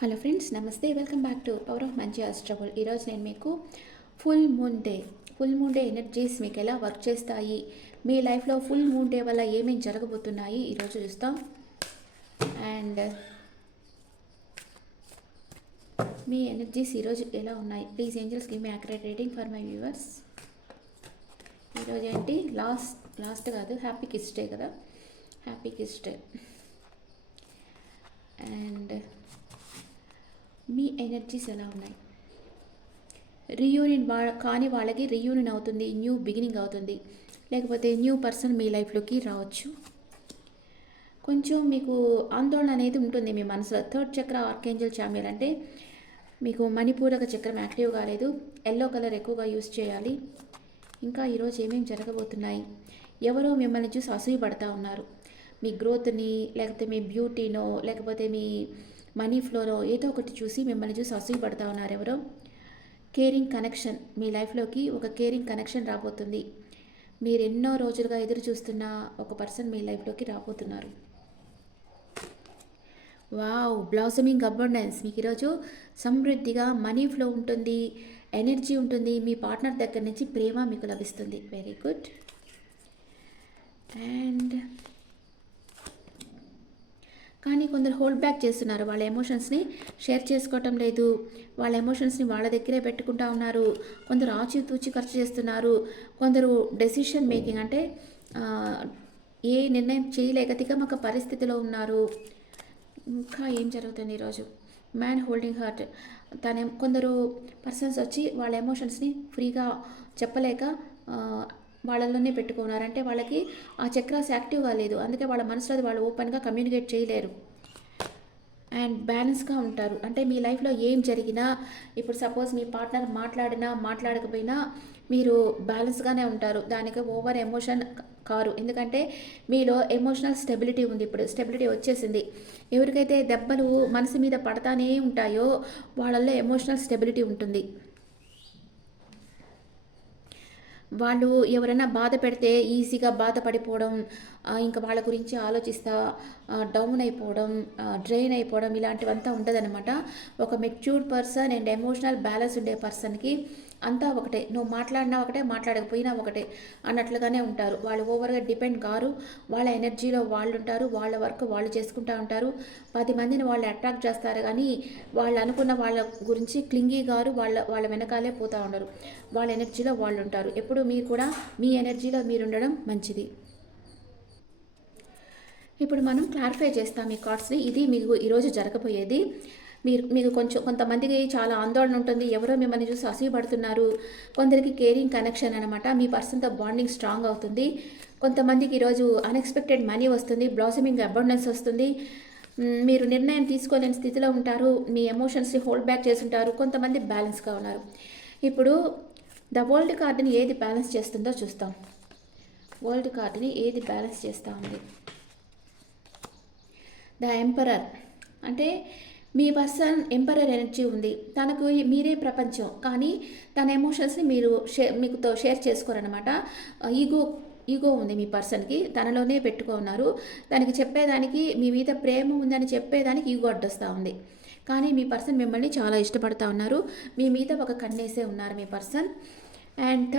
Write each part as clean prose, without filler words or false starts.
Hello friends, నమస్తే. Welcome back to power of మంచి అస్ట్రబుల్. ఈరోజు నేను మీకు ఫుల్ మూన్ డే ఎనర్జీస్ మీకు ఎలా వర్క్ చేస్తాయి, మీ లైఫ్లో ఫుల్ మూన్ డే వల్ల ఏమేమి జరగబోతున్నాయి ఈరోజు చూస్తాం. అండ్ మీ ఎనర్జీస్ ఈరోజు ఎలా ఉన్నాయి. Please angels give me accurate reading for my viewers. ఈరోజు ఏంటి లాస్ట్ కాదు, హ్యాపీ కిడ్స్ డే కదా, happy kids day. And me energies ఎలా ఉన్నాయి. రీయూనియన్ కానీ వాళ్ళకి రీయూనియన్ అవుతుంది, న్యూ బిగినింగ్ అవుతుంది, లేకపోతే న్యూ పర్సన్ మీ లైఫ్లోకి రావచ్చు. కొంచెం మీకు ఆందోళన అనేది ఉంటుంది మీ మనసులో. థర్డ్ చక్ర ఆర్కేంజల్ ఛాంబర్ అంటే మీకు మణిపూరక చక్రం యాక్టివ్ కాలేదు, ఎల్లో కలర్ ఎక్కువగా యూస్ చేయాలి. ఇంకా ఈరోజు ఏమేమి జరగబోతున్నాయి. ఎవరో మిమ్మల్ని చూసి అసూయపడతా ఉన్నారు, మీ గ్రోత్ని, లేకపోతే మీ బ్యూటీనో, లేకపోతే మీ మనీ ఫ్లోలో ఏదో ఒకటి చూసి మిమ్మల్ని చూసి అసూయపడతా ఉన్నారు ఎవరో. కేరింగ్ కనెక్షన్ మీ లైఫ్లోకి ఒక కేరింగ్ కనెక్షన్ రాబోతుంది. మీరు ఎన్నో రోజులుగా ఎదురు చూస్తున్న ఒక పర్సన్ మీ లైఫ్లోకి రాబోతున్నారు. Wow, blossoming abundance. మీకు ఈరోజు సమృద్ధిగా మనీ ఫ్లో ఉంటుంది, ఎనర్జీ ఉంటుంది. మీ పార్ట్నర్ దగ్గర నుంచి ప్రేమ మీకు లభిస్తుంది. Very good. అండ్ కానీ కొందరు హోల్డ్ బ్యాక్ చేస్తున్నారు, వాళ్ళ ఎమోషన్స్ని షేర్ చేసుకోవటం లేదు, వాళ్ళ ఎమోషన్స్ని వాళ్ళ దగ్గరే పెట్టుకుంటా ఉన్నారు. కొందరు ఆచితూచి ఖర్చు చేస్తున్నారు, కొందరు డెసిషన్ మేకింగ్ అంటే ఏ నిర్ణయం చేయలేక తికమక పరిస్థితిలో ఉన్నారు. ఇంకా ఏం జరుగుతుంది ఈరోజు. Man holding heart. కొందరు పర్సన్స్ వచ్చి వాళ్ళ ఎమోషన్స్ని ఫ్రీగా చెప్పలేక వాళ్ళలోనే పెట్టుకున్నారు. అంటే వాళ్ళకి ఆ చక్రాస్ యాక్టివ్గా లేదు, అందుకే వాళ్ళ మనసులో వాళ్ళు ఓపెన్గా కమ్యూనికేట్ చేయలేరు. అండ్ బ్యాలెన్స్గా ఉంటారు. అంటే మీ లైఫ్లో ఏం జరిగినా, ఇప్పుడు సపోజ్ మీ పార్ట్నర్ మాట్లాడినా మాట్లాడకపోయినా మీరు బ్యాలెన్స్గానే ఉంటారు. దానికి ఓవర్ ఎమోషన్ కారు. ఎందుకంటే మీలో ఎమోషనల్ స్టెబిలిటీ ఉంది. ఇప్పుడు స్టెబిలిటీ వచ్చేసింది. ఎవరికైతే దెబ్బలు మనసు మీద పడతానే ఉంటాయో వాళ్ళల్లో ఎమోషనల్ స్టెబిలిటీ ఉంటుంది. వాళ్ళు ఎవరైనా బాధ పెడితే ఈజీగా బాధపడిపోవడం, ఇంకా వాళ్ళ గురించి ఆలోచిస్తా డౌన్ అయిపోవడం, డ్రైన్ అయిపోవడం, ఇలాంటివంతా ఉండదన్నమాట. ఒక matured person and emotional balance ఉండే పర్సన్కి అంతా ఒకటే, నువ్వు మాట్లాడినా ఒకటే మాట్లాడకపోయినా ఒకటే అన్నట్లుగానే ఉంటారు. వాళ్ళు ఓవర్గా డిపెండ్ కారు, వాళ్ళ ఎనర్జీలో వాళ్ళు ఉంటారు, వాళ్ళ వర్క్ వాళ్ళు చేసుకుంటూ ఉంటారు. 10 మందిని వాళ్ళు అట్రాక్ట్ చేస్తారు, కానీ వాళ్ళు అనుకున్న వాళ్ళ గురించి క్లింగీ గారు వాళ్ళ వెనకాలే పోతూ ఉండరు. వాళ్ళ ఎనర్జీలో వాళ్ళు ఉంటారు. ఎప్పుడు మీరు కూడా మీ ఎనర్జీలో మీరు ఉండడం మంచిది. ఇప్పుడు మనం క్లారిఫై చేస్తాం ఈ కార్డ్స్ని. ఇది మీకు ఈరోజు జరగబోయేది. మీకు కొంతమందికి చాలా ఆందోళన ఉంటుంది, ఎవరో మిమ్మల్ని చూసి అసూయపడుతున్నారు. కొందరికి కేరింగ్ కనెక్షన్ అనమాట, మీ పర్సన్తో బాండింగ్ స్ట్రాంగ్ అవుతుంది. కొంతమందికి ఈరోజు అన్ఎక్స్పెక్టెడ్ మనీ వస్తుంది, బ్లాసమింగ్ అబండెన్స్ వస్తుంది. మీరు నిర్ణయం తీసుకోలేని స్థితిలో ఉంటారు, మీ ఎమోషన్స్ని హోల్డ్ బ్యాక్ చేసి ఉంటారు. కొంతమంది బ్యాలెన్స్గా ఉన్నారు. ఇప్పుడు ద వరల్డ్ కార్డుని ఏది బ్యాలెన్స్ చేస్తుందో చూస్తాం. వరల్డ్ కార్డుని ఏది బ్యాలెన్స్ చేస్తూ ఉంది. ద ఎంపరర్ అంటే మీ పర్సన్ ఎంపరర్ ఎనర్జీ ఉంది. తనకు మీరే ప్రపంచం, కానీ తన ఎమోషన్స్ని మీకుతో షేర్ చేసుకోరనమాట. ఈగో ఉంది మీ పర్సన్కి, తనలోనే పెట్టుకున్నారు. దానికి చెప్పేదానికి, మీ మీద ప్రేమ ఉందని చెప్పేదానికి ఈగో అడ్డొస్తూ ఉంది. కానీ మీ పర్సన్ మిమ్మల్ని చాలా ఇష్టపడుతూ ఉన్నారు, మీ మీద ఒక కన్నేసే ఉన్నారు మీ పర్సన్. అండ్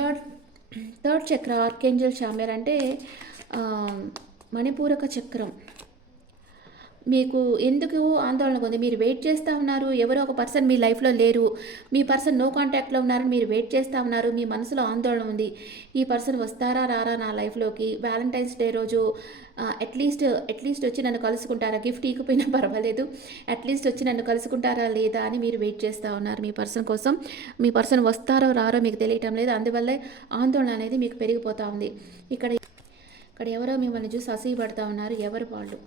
థర్డ్ చక్ర ఆర్కేంజల్ ఛాంబర్ అంటే మణిపూరక చక్రం. మీకు ఎందుకు ఆందోళనగా ఉంది, మీరు వెయిట్ చేస్తూ ఉన్నారు, ఎవరో ఒక పర్సన్ మీ లైఫ్లో లేరు, మీ పర్సన్ నో కాంటాక్ట్లో ఉన్నారని మీరు వెయిట్ చేస్తూ ఉన్నారు. మీ మనసులో ఆందోళన ఉంది, ఈ పర్సన్ వస్తారా రారా నా లైఫ్లోకి, వ్యాలంటైన్స్ డే రోజు అట్లీస్ట్ వచ్చి నన్ను కలుసుకుంటారా, గిఫ్ట్ ఇకపోయినా పర్వాలేదు, అట్లీస్ట్ వచ్చి నన్ను కలుసుకుంటారా లేదా అని మీరు వెయిట్ చేస్తూ ఉన్నారు మీ పర్సన్ కోసం. మీ పర్సన్ వస్తారో రారో మీకు తెలియటం లేదు, అందువల్లే ఆందోళన అనేది మీకు పెరిగిపోతూ ఉంది. ఇక్కడ ఎవరో మిమ్మల్ని చూసి అసూయపడతా ఉన్నారు, ఎవరు వాళ్ళు.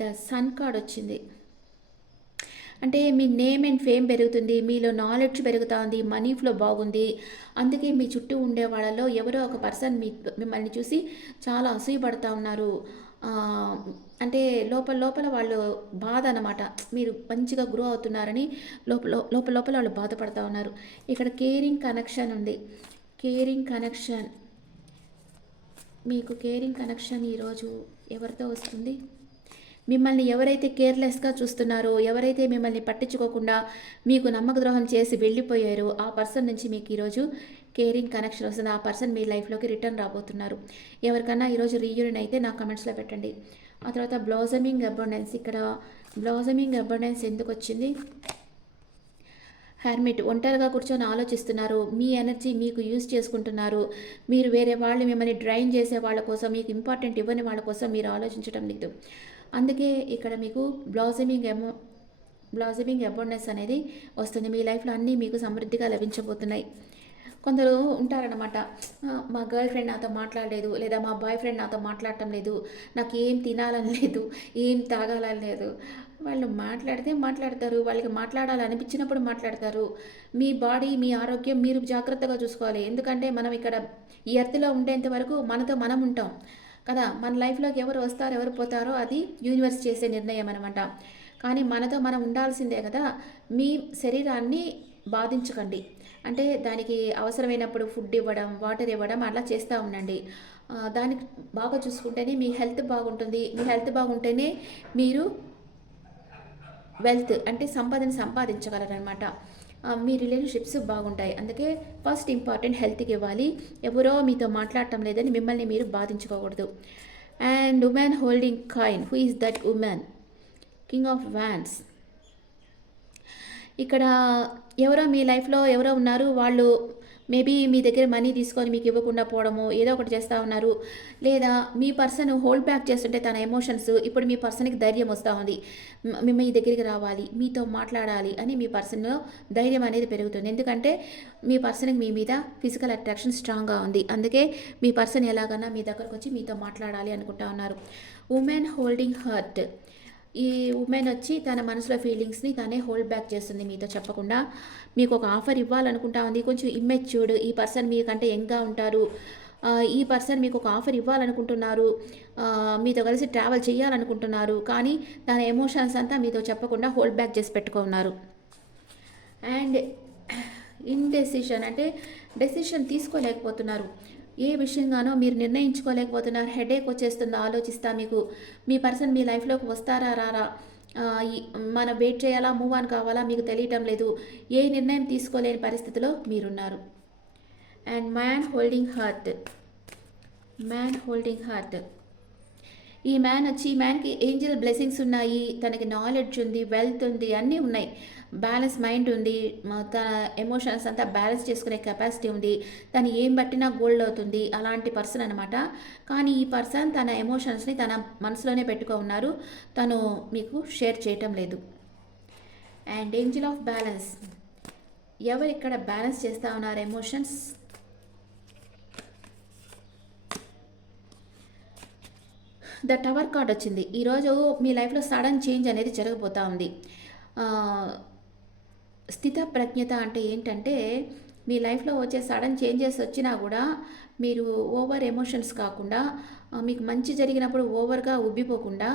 ద సన్ కార్డ్ వచ్చింది. అంటే మీ నేమ్ అండ్ ఫేమ్ పెరుగుతుంది, మీలో నాలెడ్జ్ పెరుగుతుంది, మనీ ఫ్లో బాగుంది. అందుకే మీ చుట్టూ ఉండే వాళ్ళలో ఎవరో ఒక పర్సన్ మిమ్మల్ని చూసి చాలా అసూయపడుతూ ఉన్నారు. అంటే లోపల వాళ్ళు బాధ అన్నమాట, మీరు మంచిగా గ్రో అవుతున్నారని లోపల వాళ్ళు బాధపడుతూ ఉన్నారు. ఇక్కడ కేరింగ్ కనెక్షన్ ఉంది. కేరింగ్ కనెక్షన్, మీకు కేరింగ్ కనెక్షన్ ఈరోజు ఎవరితో వస్తుంది. మిమ్మల్ని ఎవరైతే కేర్‌లెస్‌గా చూస్తున్నారో, ఎవరైతే మిమ్మల్ని పట్టించుకోకుండా మీకు నమ్మక ద్రోహం చేసి వెళ్ళిపోయారో, ఆ పర్సన్ నుంచి మీకు ఈరోజు కేరింగ్ కనెక్షన్ వస్తుంది. ఆ పర్సన్ మీ లైఫ్‌లోకి రిటర్న్ రాబోతున్నారు. ఎవరికన్నా ఈరోజు రీయూనియన్ అయితే నాకు కమెంట్స్‌లో పెట్టండి. ఆ తర్వాత బ్లాసమింగ్ అబండెన్స్. ఇక్కడ బ్లాసమింగ్ అబండెన్స్ ఎందుకొచ్చింది? హెర్మిట్. ఒంటరిగా కూర్చొని ఆలోచిస్తున్నారు. మీ ఎనర్జీ మీకు యూజ్ చేసుకుంటున్నారు. మీరు వేరే వాళ్ళు మిమ్మల్ని డ్రైన్ చేసే వాళ్ళ కోసం, మీకు ఇంపార్టెంట్ ఇవ్వని వాళ్ళ కోసం మీరు ఆలోచించడం లేదు. అందుకే ఇక్కడ మీకు బ్లాసమింగ్ అబండెన్స్ అనేది వస్తుంది. మీ లైఫ్లో అన్నీ మీకు సమృద్ధిగా లభించబోతున్నాయి. కొందరు ఉంటారనమాట, మా గర్ల్ ఫ్రెండ్ నాతో మాట్లాడలేదు, లేదా మా బాయ్ ఫ్రెండ్ నాతో మాట్లాడటం లేదు, నాకు ఏం తినాలని లేదు, ఏం తాగాలని లేదు. వాళ్ళు మాట్లాడితే మాట్లాడతారు, వాళ్ళకి మాట్లాడాలనిపించినప్పుడు మాట్లాడతారు. మీ బాడీ, మీ ఆరోగ్యం మీరు జాగ్రత్తగా చూసుకోవాలి. ఎందుకంటే మనం ఇక్కడ ఈ ఎర్త్లో ఉండేంత వరకు మనతో మనం ఉంటాం కదా. మన లైఫ్లోకి ఎవరు వస్తారో ఎవరు పోతారో అది యూనివర్స్ చేసే నిర్ణయం అనమాట. కానీ మనతో మనం ఉండాల్సిందే కదా. మీ శరీరాన్ని బాధించకండి. అంటే దానికి అవసరమైనప్పుడు ఫుడ్ ఇవ్వడం, వాటర్ ఇవ్వడం అలా చేస్తూ ఉండండి. దానికి బాగా చూసుకుంటేనే మీ హెల్త్ బాగుంటుంది. మీ హెల్త్ బాగుంటేనే మీరు వెల్త్ అంటే సంపదను సంపాదించగలరనమాట. మీ రిలేషన్షిప్స్ బాగుంటాయి. అందుకే ఫస్ట్ ఇంపార్టెంట్ హెల్త్కి ఇవ్వాలి. ఎవరో మీతో మాట్లాడటం లేదని మిమ్మల్ని మీరు బాధించుకోకూడదు. And woman holding coin. Who is that woman? King of wands. ఇక్కడ ఎవరో మీ లైఫ్లో ఎవరో ఉన్నారు. వాళ్ళు మేబీ మీ దగ్గర మనీ తీసుకొని మీకు ఇవ్వకుండా పోవడము, ఏదో ఒకటి చేస్తూ ఉన్నారు. లేదా మీ పర్సన్ హోల్డ్ బ్యాక్ చేస్తుంటే తన ఎమోషన్స్, ఇప్పుడు మీ పర్సన్కి ధైర్యం వస్తూ ఉంది, మీ దగ్గరికి రావాలి, మీతో మాట్లాడాలి అని మీ పర్సన్లో ధైర్యం అనేది పెరుగుతుంది. ఎందుకంటే మీ పర్సన్కి మీ మీద ఫిజికల్ అట్రాక్షన్ స్ట్రాంగ్గా ఉంది. అందుకే మీ పర్సన్ ఎలాగన్నా మీ దగ్గరకు వచ్చి మీతో మాట్లాడాలి అనుకుంటా ఉన్నారు. Women holding hurt. ఈ ఉమెన్ వచ్చి తన మనసులో ఫీలింగ్స్ని తనే హోల్డ్ బ్యాక్ చేస్తుంది మీతో చెప్పకుండా. మీకు ఒక ఆఫర్ ఇవ్వాలనుకుంటా ఉంది. కొంచెం ఇమ్మెచ్యూర్డ్. ఈ పర్సన్ మీకంటే యంగ్గా ఉంటారు. ఈ పర్సన్ మీకు ఒక ఆఫర్ ఇవ్వాలనుకుంటున్నారు. మీతో కలిసి ట్రావెల్ చేయాలనుకుంటున్నారు. కానీ తన ఎమోషన్స్ అంతా మీతో చెప్పకుండా హోల్డ్ బ్యాక్ చేసి పెట్టుకున్నారు. అండ్ ఇండెసిషన్ అంటే డెసిషన్ తీసుకోలేకపోతున్నారు. ఏ విషయంగానో మీరు నిర్ణయించుకోలేకపోతున్నారు. హెడేక్ వచ్చేస్తుందో ఆలోచిస్తా మీకు. మీ పర్సన్ మీ లైఫ్లోకి వస్తారా రారా, మనం వెయిట్ చేయాలా, మూవ్ ఆన్ కావాలా మీకు తెలియటం లేదు. ఏ నిర్ణయం తీసుకోలేని పరిస్థితిలో మీరున్నారు. And man holding heart. ఈ మ్యాన్ వచ్చి, ఈ మ్యాన్కి ఏంజల్ బ్లెస్సింగ్స్ ఉన్నాయి, తనకి నాలెడ్జ్ ఉంది, వెల్త్ ఉంది, అన్నీ ఉన్నాయి. బ్యాలెన్స్ మైండ్ ఉంది, తన ఎమోషన్స్ అంతా బ్యాలెన్స్ చేసుకునే కెపాసిటీ ఉంది. తను ఏం బట్టినా గోల్డ్ అవుతుంది. అలాంటి పర్సన్ అనమాట. కానీ ఈ పర్సన్ తన ఎమోషన్స్ని తన మనసులోనే పెట్టుకో ఉన్నారు. తను మీకు షేర్ చేయటం లేదు. And Angel of balance. ఎవరు ఇక్కడ బ్యాలెన్స్ చేస్తూ ఉన్నారు ఎమోషన్స్? ద టవర్ కార్డ్ వచ్చింది. ఈరోజు మీ లైఫ్లో సడన్ చేంజ్ అనేది జరగబోతూ ఉంది. స్థితప్రజ్ఞత అంటే ఏంటంటే, మీ లైఫ్లో వచ్చే సడన్ చేంజెస్ వచ్చినా కూడా మీరు ఓవర్ ఎమోషన్స్ కాకుండా, మీకు మంచి జరిగినప్పుడు ఓవర్గా ఉబ్బిపోకుండా,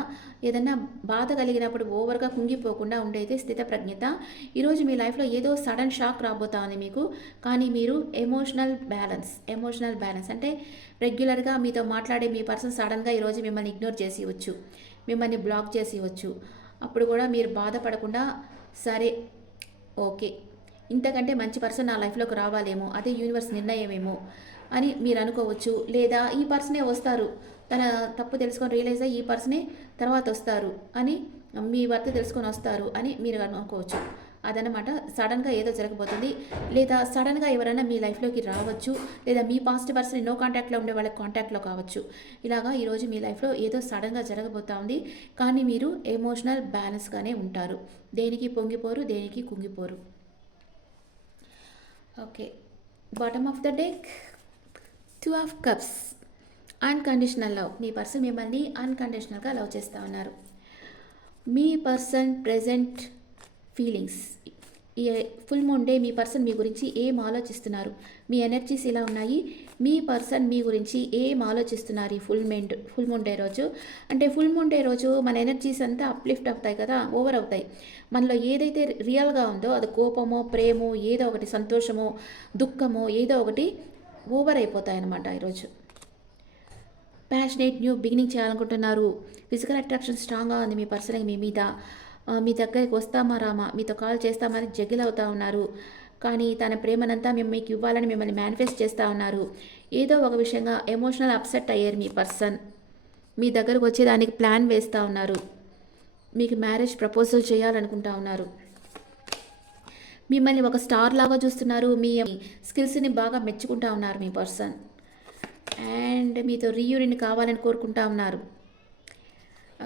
ఏదన్నా బాధ కలిగినప్పుడు ఓవర్గా కుంగిపోకుండా ఉండేది స్థితప్రజ్ఞత. ఈరోజు మీ లైఫ్లో ఏదో సడన్ షాక్ రాబోతా ఉంది మీకు. కానీ మీరు ఎమోషనల్ బ్యాలెన్స్ అంటే రెగ్యులర్గా మీతో మాట్లాడే మీ పర్సన్ సడన్గా ఈరోజు మిమ్మల్ని ఇగ్నోర్ చేసి ఇవ్వచ్చు, మిమ్మల్ని బ్లాక్ చేసి ఇవ్వచ్చు. అప్పుడు కూడా మీరు బాధపడకుండా, సరే ఓకే, ఇంతకంటే మంచి పర్సన్ నా లైఫ్లోకి రావాలేమో, అదే యూనివర్స్ నిర్ణయమేమో అని మీరు అనుకోవచ్చు. లేదా ఈ పర్సనే వస్తారు, తన తప్పు తెలుసుకొని రియలైజ్ అయ్యి ఈ పర్సనే తర్వాత వస్తారు అని, మీ వర్త్ తెలుసుకొని వస్తారు అని మీరు అనుకోవచ్చు. అదనమాట. సడన్గా ఏదో జరగబోతుంది. లేదా సడన్గా ఎవరైనా మీ లైఫ్లోకి రావచ్చు. లేదా మీ పాస్ట్ పర్సన్ నో కాంటాక్ట్లో ఉండే వాళ్ళకి కాంటాక్ట్లో కావచ్చు. ఇలాగా ఈరోజు మీ లైఫ్లో ఏదో సడన్గా జరగబోతూ ఉంది. కానీ మీరు ఎమోషనల్ బ్యాలెన్స్గానే ఉంటారు. దేనికి పొంగిపోరు, దేనికి కుంగిపోరు. Okay, bottom of the deck, 2 of cups. Unconditional love. మీ పర్సన్ మిమ్మల్ని అన్కండిషనల్గా లవ్ చేస్తూ ఉన్నారు. మీ పర్సన్ ప్రెజెంట్ ఫీలింగ్స్. ఈ ఫుల్ మూన్ డే మీ పర్సన్ మీ గురించి ఏం ఆలోచిస్తున్నారు, మీ ఎనర్జీస్ ఇలా ఉన్నాయి, మీ పర్సన్ మీ గురించి ఏం ఆలోచిస్తున్నారు ఈ ఫుల్ మూన్ డే రోజు. అంటే ఫుల్ మూన్ డే రోజు మన ఎనర్జీస్ అంతా అప్లిఫ్ట్ అవుతాయి కదా, ఓవర్ అవుతాయి. మనలో ఏదైతే రియల్గా ఉందో అది కోపమో, ప్రేమో, ఏదో ఒకటి సంతోషమో, దుఃఖమో, ఏదో ఒకటి ఓవర్ అయిపోతాయి అన్నమాట ఈరోజు. ప్యాషనేట్ న్యూ బిగినింగ్ చేయాలనుకుంటున్నారు. ఫిజికల్ అట్రాక్షన్ స్ట్రాంగ్గా ఉంది మీ పర్సన్ మీ మీద. మీ దగ్గరికి వస్తామా రామా, మీతో కాల్ చేస్తామని జగిల్ అవుతా ఉన్నారు. కానీ తన ప్రేమనంతా మేము మీకు ఇవ్వాలని మిమ్మల్ని మేనిఫెస్ట్ చేస్తూ ఉన్నారు. ఏదో ఒక విషయంగా ఎమోషనల్ అప్సెట్ అయ్యారు మీ పర్సన్. మీ దగ్గరకు వచ్చేదానికి ప్లాన్ వేస్తూ ఉన్నారు. మీకు మ్యారేజ్ ప్రపోజల్ చేయాలనుకుంటా ఉన్నారు. మిమ్మల్ని ఒక స్టార్ లాగా చూస్తున్నారు. మీ స్కిల్స్ని బాగా మెచ్చుకుంటా ఉన్నారు మీ పర్సన్. అండ్ మీతో రీయూనియన్ కావాలని కోరుకుంటా ఉన్నారు.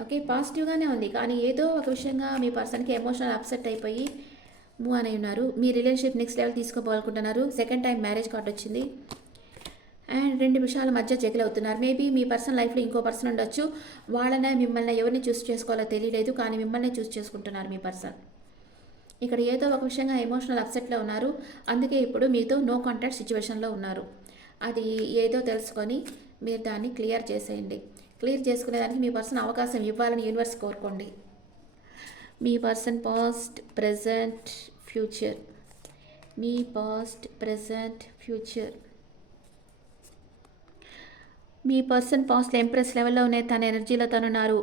ఓకే, పాజిటివ్గానే ఉంది. కానీ ఏదో ఒక విషయంగా మీ పర్సన్కి ఎమోషనల్ అప్సెట్ అయిపోయి మూవ్ అని ఉన్నారు. మీ రిలేషన్షిప్ నెక్స్ట్ లెవెల్ తీసుకోవాలనుకుంటున్నారు. సెకండ్ టైం మ్యారేజ్ కార్డ్ వచ్చింది. అండ్ రెండు విషయాల మధ్య జగిల్ అవుతున్నారు. మేబీ మీ పర్సన్ లైఫ్లో ఇంకో పర్సన్ ఉండొచ్చు. వాళ్ళనే మిమ్మల్ని ఎవరిని చూస్ చేసుకోవాలో తెలియలేదు, కానీ మిమ్మల్ని చూస్ చేసుకుంటున్నారు మీ పర్సన్. ఇక్కడ ఏదో ఒక విషయంగా ఎమోషనల్ అప్సెట్లో ఉన్నారు. అందుకే ఇప్పుడు మీతో నో కాంటాక్ట్ సిచ్యువేషన్లో ఉన్నారు. అది ఏదో తెలుసుకొని మీరు దాన్ని క్లియర్ చేసేయండి. క్లియర్ చేసుకునేదానికి మీ పర్సన్ అవకాశం ఇవ్వాలని యూనివర్స్ కోరుకోండి. మీ పర్సన్ పాస్ట్, ప్రెజెంట్, ఫ్యూచర్. మీ పాస్ట్, ప్రెజెంట్, ఫ్యూచర్. మీ పర్సన్ పాస్ట్లో ఎంప్రెస్ లెవెల్లో ఉన్న తన ఎనర్జీలో తనున్నారు.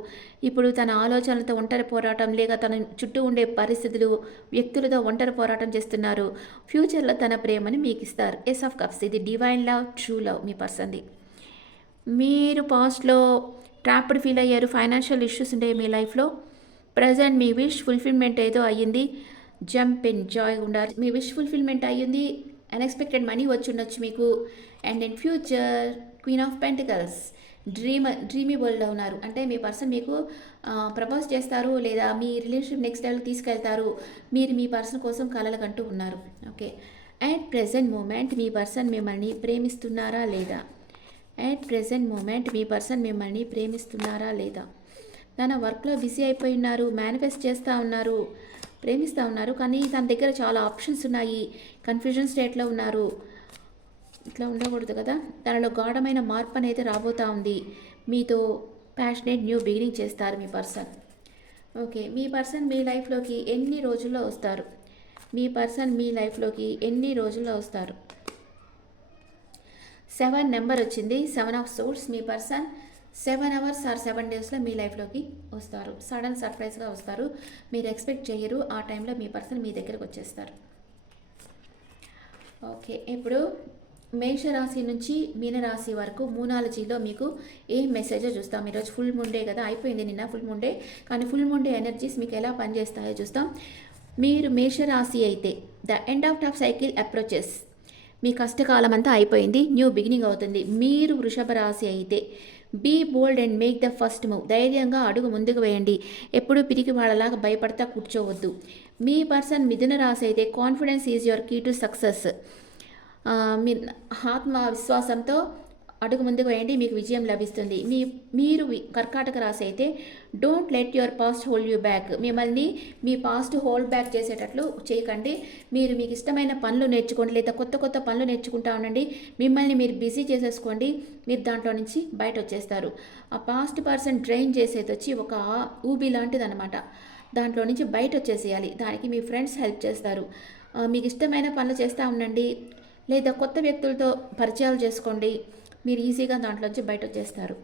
ఇప్పుడు తన ఆలోచనలతో ఒంటరి పోరాటం లేక తన చుట్టూ ఉండే పరిస్థితులు, వ్యక్తులతో ఒంటరి పోరాటం చేస్తున్నారు. ఫ్యూచర్లో తన ప్రేమని మీకు ఇస్తారు. Ace of cups. ఇది డివైన్ లవ్, ట్రూ లవ్ మీ పర్సన్ది. మీరు పాస్ట్లో ట్రాప్డ్ ఫీల్ అయ్యారు. ఫైనాన్షియల్ ఇష్యూస్ ఉండే మీ లైఫ్లో. ప్రజెంట్ మీ విష్ ఫుల్ఫిల్మెంట్ ఏదో అయ్యింది. జంప్ ఇన్ జాయ్ ఉండాలి. మీ విష్ ఫుల్ఫిల్మెంట్ అయ్యింది. అన్ఎక్స్పెక్టెడ్ మనీ వచ్చి ఉండొచ్చు మీకు. And in future queen of pentacles. Dreamy వరల్డ్లో ఉన్నారు. అంటే మీ పర్సన్ మీకు ప్రపోజ్ చేస్తారు లేదా మీ రిలేషన్షిప్ నెక్స్ట్ లెవెల్కి తీసుకెళ్తారు. మీరు మీ పర్సన్ కోసం కలలు కంటూ ఉన్నారు. ఓకే, అట్ ప్రెజెంట్ మూమెంట్ మీ పర్సన్ మిమ్మల్ని ప్రేమిస్తున్నారా లేదా? అట్ ప్రెజెంట్ మూమెంట్ మీ పర్సన్ మిమ్మల్ని ప్రేమిస్తున్నారా లేదా? తన వర్క్లో బిజీ అయిపోయి ఉన్నారు. మేనిఫెస్ట్ చేస్తూ ఉన్నారు, ప్రేమిస్తూ ఉన్నారు. కానీ తన దగ్గర చాలా ఆప్షన్స్ ఉన్నాయి. కన్ఫ్యూజన్ స్టేట్లో ఉన్నారు. ఇట్లా ఉండకూడదు కదా. తనలో గాఢమైన మార్పు అనేది రాబోతూ ఉంది. మీతో ప్యాషనేట్ న్యూ బిగినింగ్ చేస్తారు మీ పర్సన్. ఓకే, మీ పర్సన్ మీ లైఫ్లోకి ఎన్ని రోజుల్లో వస్తారు? మీ పర్సన్ మీ లైఫ్లోకి ఎన్ని రోజుల్లో వస్తారు? 7 నెంబర్ వచ్చింది. 7 of swords. Me person 7 hours are 7 డేస్లో మీ లైఫ్లోకి వస్తారు. సడన్ సర్ప్రైజ్గా వస్తారు. మీరు ఎక్స్పెక్ట్ చేయరు. ఆ టైంలో మీ పర్సన్ మీ దగ్గరకు వచ్చేస్తారు. ఓకే, ఇప్పుడు మేషరాశి నుంచి మీనరాశి వరకు మూనాలజీలో మీకు ఏ మెసేజో చూస్తాం. ఈరోజు ఫుల్ ముండే కదా, అయిపోయింది నిన్న ఫుల్ ముండే. కానీ ఫుల్ ముండే ఎనర్జీస్ మీకు ఎలా పనిచేస్తాయో చూస్తాం. మీరు మేషరాశి అయితే the end of cycle approaches. మీ కష్టకాలం అంతా అయిపోయింది, న్యూ బిగినింగ్ అవుతుంది. మీరు వృషభ రాశి అయితే be bold and make the first move. ధైర్యంగా అడుగు ముందుకు వేయండి. ఎప్పుడూ పిరికి వాళ్ళలాగా భయపడతా కూర్చోవద్దు. మీ పర్సన్ మిథున రాశి అయితే confidence is your key to success. మీ ఆత్మవిశ్వాసంతో అడుగు ముందుకు వేయండి, మీకు విజయం లభిస్తుంది. మీరు కర్కాటక రాశి అయితే don't let your past hold you back. మిమ్మల్ని మీ పాస్ట్ హోల్డ్ బ్యాక్ చేసేటట్లు చేయకండి. మీరు మీకు ఇష్టమైన పనులు నేర్చుకోండి లేదా కొత్త కొత్త పనులు నేర్చుకుంటా ఉండండి. మిమ్మల్ని మీరు బిజీ చేసేసుకోండి. మీరు దాంట్లో నుంచి బయట వచ్చేస్తారు. ఆ పాస్ట్ పర్సన్ డ్రైన్ చేసేది వచ్చి ఒక ఊబి లాంటిది అనమాట. దాంట్లో నుంచి బయట వచ్చేసేయాలి. దానికి మీ ఫ్రెండ్స్ హెల్ప్ చేస్తారు. మీకు ఇష్టమైన పనులు చేస్తూ ఉండండి లేదా కొత్త వ్యక్తులతో పరిచయాలు చేసుకోండి. మీరు ఈజీగా దాంట్లోంచి బయట వచ్చేస్తారు.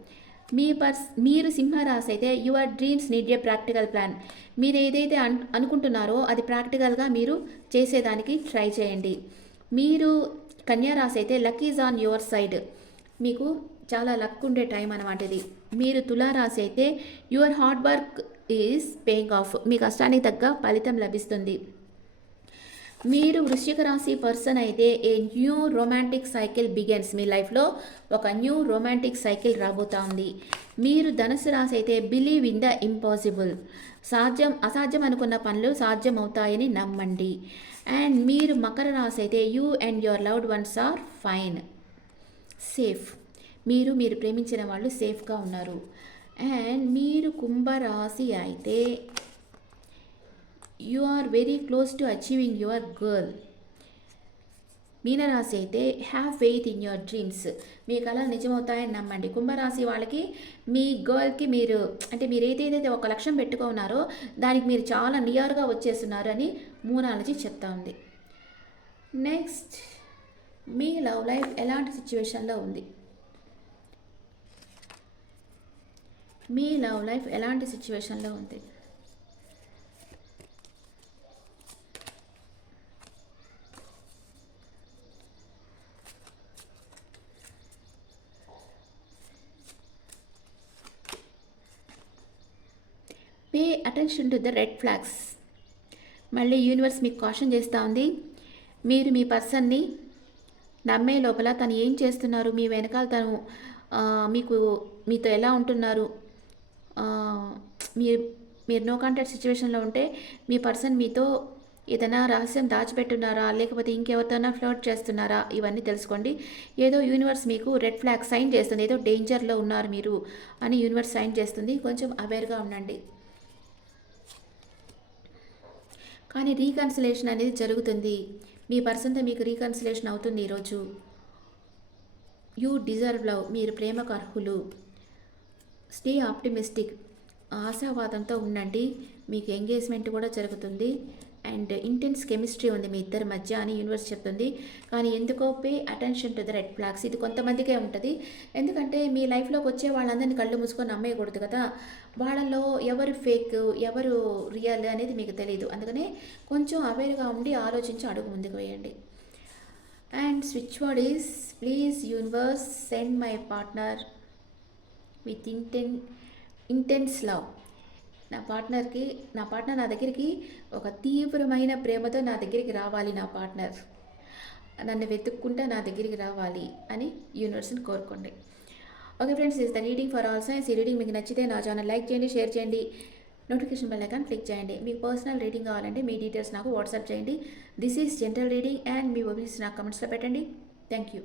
మీరు సింహరాశి అయితే your dreams need a practical plan. మీరు ఏదైతే అనుకుంటున్నారో అది ప్రాక్టికల్గా మీరు చేసేదానికి ట్రై చేయండి. మీరు కన్యారాశి అయితే luck is on your side. మీకు చాలా లక్ ఉండే టైం అనమాట ఇది. మీరు తులారాశి అయితే your hard work is paying off. మీ కష్టానికి తగ్గ ఫలితం లభిస్తుంది. మీరు వృశ్చిక రాశి పర్సన్ అయితే a new romantic cycle begins. మీ లైఫ్లో ఒక న్యూ రొమాంటిక్ సైకిల్ రాబోతా ఉంది. మీరు ధనుసు రాశి అయితే బిలీవ్ ఇన్ ద ఇంపాసిబుల్. అసాధ్యం అనుకున్న పనులు సాధ్యం అవుతాయని నమ్మండి. అండ్ మీరు మకర రాశి అయితే you and your loved ones are fine, safe. మీరు ప్రేమించిన వాళ్ళు సేఫ్గా ఉన్నారు. అండ్ మీరు కుంభరాశి అయితే you are very close to achieving your girl. మీనరాశి అయితే have faith in your dreams. మీ కళలు నిజమవుతాయని నమ్మండి. కుంభరాశి వాళ్ళకి మీ గర్ల్కి మీరు ఏదైతే ఒక లక్ష్యం పెట్టుకున్నారో దానికి మీరు చాలా నియర్గా వచ్చేస్తున్నారు అని మూనాలజీ చెప్తా ఉంది. నెక్స్ట్, మీ లవ్ లైఫ్ ఎలాంటి సిచ్యువేషన్లో ఉంది? మీ లవ్ లైఫ్ ఎలాంటి సిచ్యువేషన్లో ఉంది? Pay attention to the red flags. మళ్ళీ యూనివర్స్ మీకు కాషన్ చేస్తూ ఉంది. మీరు మీ పర్సన్ని నమ్మే లోపల తను ఏం చేస్తున్నారు, మీ వెనకాల తను మీకు మీతో ఎలా ఉంటున్నారు, ఆ, మీరు మీరు నో కాంటాక్ట్ సిచ్యువేషన్లో ఉంటే మీ పర్సన్ మీతో ఏదైనా రహస్యం దాచిపెట్టున్నారా, లేకపోతే ఇంకెవరితోనా ఫ్లర్ట్ చేస్తున్నారా, ఇవన్నీ తెలుసుకోండి. ఏదో యూనివర్స్ మీకు రెడ్ ఫ్లాగ్ సైన్ చేస్తుంది, ఏదో డేంజర్లో ఉన్నారు మీరు అని యూనివర్స్ సైన్ చేస్తుంది. కొంచెం అవేర్గా ఉండండి. కానీ రీకన్సిలేషన్ అనేది జరుగుతుంది. మీ పర్సన్తో మీకు రీకన్సిలేషన్ అవుతుంది ఈరోజు. You deserve love. మీరు ప్రేమకు అర్హులు. Stay optimistic. ఆశావాదంతో ఉండండి. మీకు ఎంగేజ్మెంట్ కూడా జరుగుతుంది అండ్ ఇంటెన్స్ కెమిస్ట్రీ ఉంది మీ ఇద్దరి మధ్య అని యూనివర్స్ చెప్తుంది. కానీ ఎందుకో pay attention to the red flags. ఇది కొంతమందికే ఉంటుంది. ఎందుకంటే మీ లైఫ్లోకి వచ్చే వాళ్ళందరినీ కళ్ళు మూసుకొని నమ్మేయకూడదు కదా. వాళ్ళలో ఎవరు ఫేక్ ఎవరు రియల్ అనేది మీకు తెలియదు. అందుకనే కొంచెం అవేర్గా ఉండి ఆలోచించి అడుగు ముందుకు వేయండి. And switch word is please universe send my partner with intense love. నా పార్ట్నర్ నా దగ్గరికి ఒక తీవ్రమైన ప్రేమతో నా దగ్గరికి రావాలి. నా పార్ట్నర్ నన్ను వెతుక్కుంటా నా దగ్గరికి రావాలి అని యూనివర్స్ని కోరుకోండి. Okay friends, is the reading for all science. ఈ రీడింగ్ మీకు నచ్చితే నా ఛానల్ లైక్ చేయండి, షేర్ చేయండి, నోటిఫికేషన్ బెల్ ఐకాన్ క్లిక్ చేయండి. మీకు పర్సనల్ రీడింగ్ కావాలంటే మీ డీటెయిల్స్ నాకు వాట్సాప్ చేయండి. This is general reading and me opinions నాకు కమెంట్స్లో పెట్టండి. Thank you.